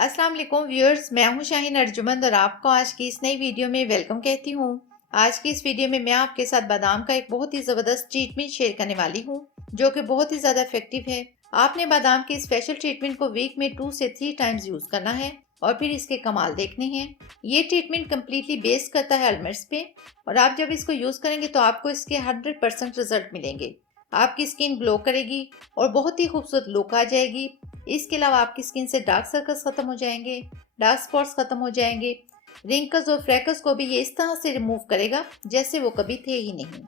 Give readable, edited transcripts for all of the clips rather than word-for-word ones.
अस्सलाम वालेकुम व्यूअर्स, मैं हूं शाहीन अर्जुमंद और आपको आज की इस नई वीडियो में वेलकम कहती हूं। आज की इस वीडियो में मैं आपके साथ बादाम का एक बहुत ही ज़बरदस्त ट्रीटमेंट शेयर करने वाली हूं जो कि बहुत ही ज़्यादा इफेक्टिव है। आपने बादाम के स्पेशल ट्रीटमेंट को वीक में 2 से 3 टाइम्स यूज़ करना है और फिर इसके कमाल देखने हैं। ये ट्रीटमेंट कम्प्लीटली बेस करता है आलमंड्स पे और आप जब इसको यूज़ करेंगे तो आपको इसके 100% रिजल्ट मिलेंगे। आपकी स्किन ग्लो करेगी और बहुत ही खूबसूरत लुक आ जाएगी। इसके अलावा आपकी स्किन से डार्क सर्कल्स खत्म हो जाएंगे, डार्क स्पॉट्स खत्म हो जाएंगे, रिंकल्स और फ्रैकल्स को भी ये इस तरह से रिमूव करेगा जैसे वो कभी थे ही नहीं।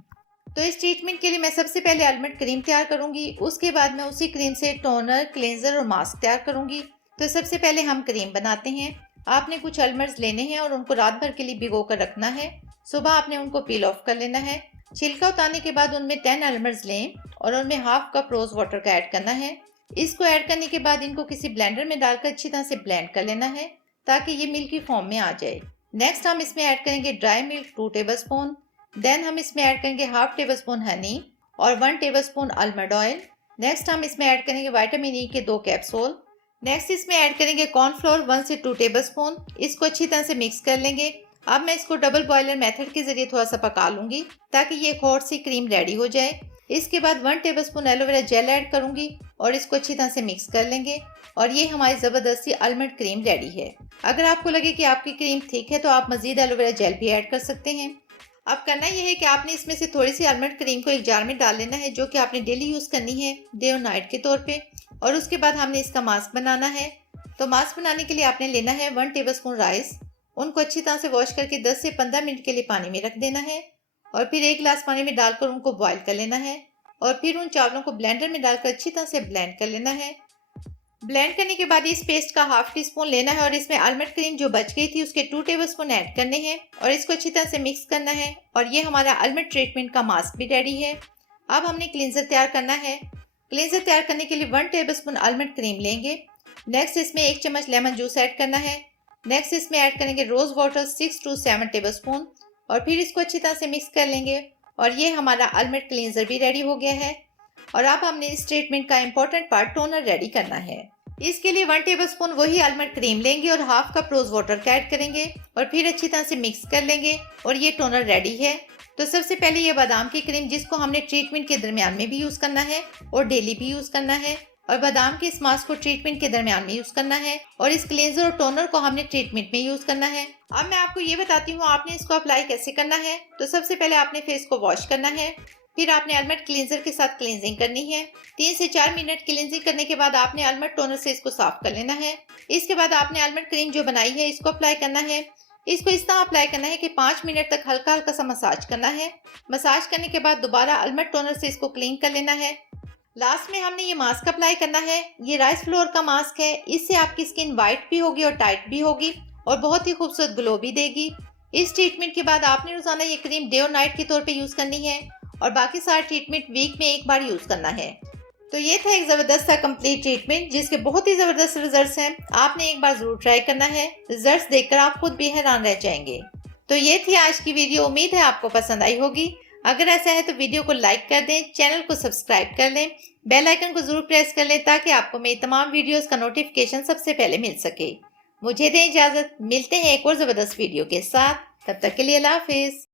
तो इस ट्रीटमेंट के लिए मैं सबसे पहले आलमंड क्रीम तैयार करूंगी। उसके बाद मैं उसी क्रीम से टोनर, क्लेंजर और मास्क तैयार करूंगी। तो सबसे पहले हम क्रीम बनाते हैं। आपने कुछ आलमंड्स लेने हैं और उनको रात भर के लिए भिगो कर रखना है। सुबह आपने उनको पील ऑफ कर लेना है। छिलका उतारने के बाद उनमें 10 आलमंड्स लें और उनमें हाफ कप रोज वाटर का ऐड करना है। इसको ऐड करने के बाद इनको किसी ब्लेंडर में डालकर अच्छी तरह से ब्लेंड कर लेना है ताकि ये मिल्क की फॉर्म में आ जाए। नेक्स्ट हम इसमें ऐड करेंगे ड्राई मिल्क 2 टेबलस्पून। देन हम इसमें ऐड करेंगे हाफ टेबलस्पून हनी और 1 टेबलस्पून आलमंड ऑयल। नेक्स्ट हम इसमें ऐड करेंगे विटामिन ई के 2 कैप्सूल। नेक्स्ट इसमें ऐड करेंगे कॉर्नफ्लोर 1 से 2 टेबलस्पून। इसको अच्छी तरह से मिक्स कर लेंगे। अब मैं इसको डबल बॉयलर मेथड के जरिए थोड़ा सा पका लूंगी ताकि ये एक हॉट सी क्रीम रेडी हो जाए। इसके बाद 1 टेबलस्पून एलोवेरा जेल ऐड करूंगी और इसको अच्छी तरह से मिक्स कर लेंगे और ये हमारी ज़बरदस्त सी आलमंड क्रीम रेडी है। अगर आपको लगे कि आपकी क्रीम थिक है तो आप मजीद एलोवेरा जेल भी ऐड कर सकते हैं। अब करना यह है कि आपने इसमें से थोड़ी सी आलमंड क्रीम को एक जार में डाल लेना है जो कि आपने डेली यूज़ करनी है डे और नाइट के तौर पे। और उसके बाद हमने इसका मास्क बनाना है। तो मास्क बनाने के लिए आपने लेना है 1 टेबलस्पून राइस। उनको अच्छी तरह से वॉश करके 10 से 15 मिनट के लिए पानी में रख देना है और फिर 1 गिलास पानी में डालकर उनको बॉईल कर लेना है और फिर उन चावलों को ब्लेंडर में डालकर अच्छी तरह से ब्लेंड कर लेना है। ब्लेंड करने के बाद इस पेस्ट का हाफ टी स्पून लेना है और इसमें आलमंड क्रीम जो बच गई थी उसके 2 टेबलस्पून ऐड करने हैं और इसको अच्छी तरह से मिक्स करना है और ये हमारा आलमंड ट्रीटमेंट का मास्क भी रेडी है। अब हमने क्लींजर तैयार करना है। क्लींजर तैयार करने के लिए 1 टेबलस्पून आलमंड क्रीम लेंगे। नेक्स्ट इसमें 1 चम्मच लेमन जूस ऐड करना है। नेक्स्ट इसमें ऐड करेंगे रोज वाटर 6 to 7 टेबलस्पून और फिर इसको अच्छी तरह से मिक्स कर लेंगे और ये हमारा आलमंड क्लींजर भी रेडी हो गया है। और अब हमने इस ट्रीटमेंट का इंपॉर्टेंट पार्ट टोनर रेडी करना है। इसके लिए 1 टेबलस्पून वही आलमंड क्रीम लेंगे और हाफ कप रोज वाटर का ऐड करेंगे और फिर अच्छी तरह से मिक्स कर लेंगे और ये टोनर रेडी है। तो सबसे पहले ये बादाम की क्रीम जिसको हमने ट्रीटमेंट के दरमियान में भी यूज करना है और डेली भी यूज करना है और बादाम के इस मास्क को ट्रीटमेंट के दरमियान में यूज करना है और इस क्लेंजर और टोनर को हमने ट्रीटमेंट में यूज करना है। अब मैं आपको ये बताती हूँ आपने इसको अप्लाई कैसे करना है। तो सबसे पहले आपने फेस को वॉश करना है, फिर आपने आलमंड क्लींजर के साथ क्लींजिंग करनी है। 3 से 4 मिनट क्लींजिंग करने के बाद आपने आलमंड टोनर से इसको साफ कर लेना है। इसके बाद आपने आलमंड क्रीम जो बनाई है इसको अप्लाई करना है। इसको इस तरह अप्लाई करना है कि 5 मिनट तक हल्का हल्का सा मसाज करना है। मसाज करने के बाद दोबारा आलमंड टोनर से इसको क्लीन कर लेना है। लास्ट में हमने ये मास्क अप्लाई करना है। ये राइस फ्लोर का मास्क है। इससे आपकी स्किन वाइट भी होगी और टाइट भी होगी और बहुत ही खूबसूरत ग्लो भी देगी। इस ट्रीटमेंट के बाद आपने रोजाना ये क्रीम डे और नाइट के तौर पे यूज करनी है और बाकी सारा ट्रीटमेंट वीक में एक बार यूज करना है। तो ये था एक जबरदस्त सा कंप्लीट ट्रीटमेंट जिसके बहुत ही जबरदस्त रिजल्ट्स हैं। आपने एक बार जरूर ट्राई करना है। रिजल्ट्स देखकर आप खुद भी हैरान रह जाएंगे। तो ये थी आज की वीडियो। उम्मीद है आपको पसंद आई होगी। अगर ऐसा है तो वीडियो को लाइक कर दें, चैनल को सब्सक्राइब कर लें, बेल आइकन को जरूर प्रेस कर लें ताकि आपको मेरी तमाम वीडियोस का नोटिफिकेशन सबसे पहले मिल सके। मुझे दें इजाजत, मिलते हैं एक और जबरदस्त वीडियो के साथ। तब तक के लिए अल्लाह हाफिज।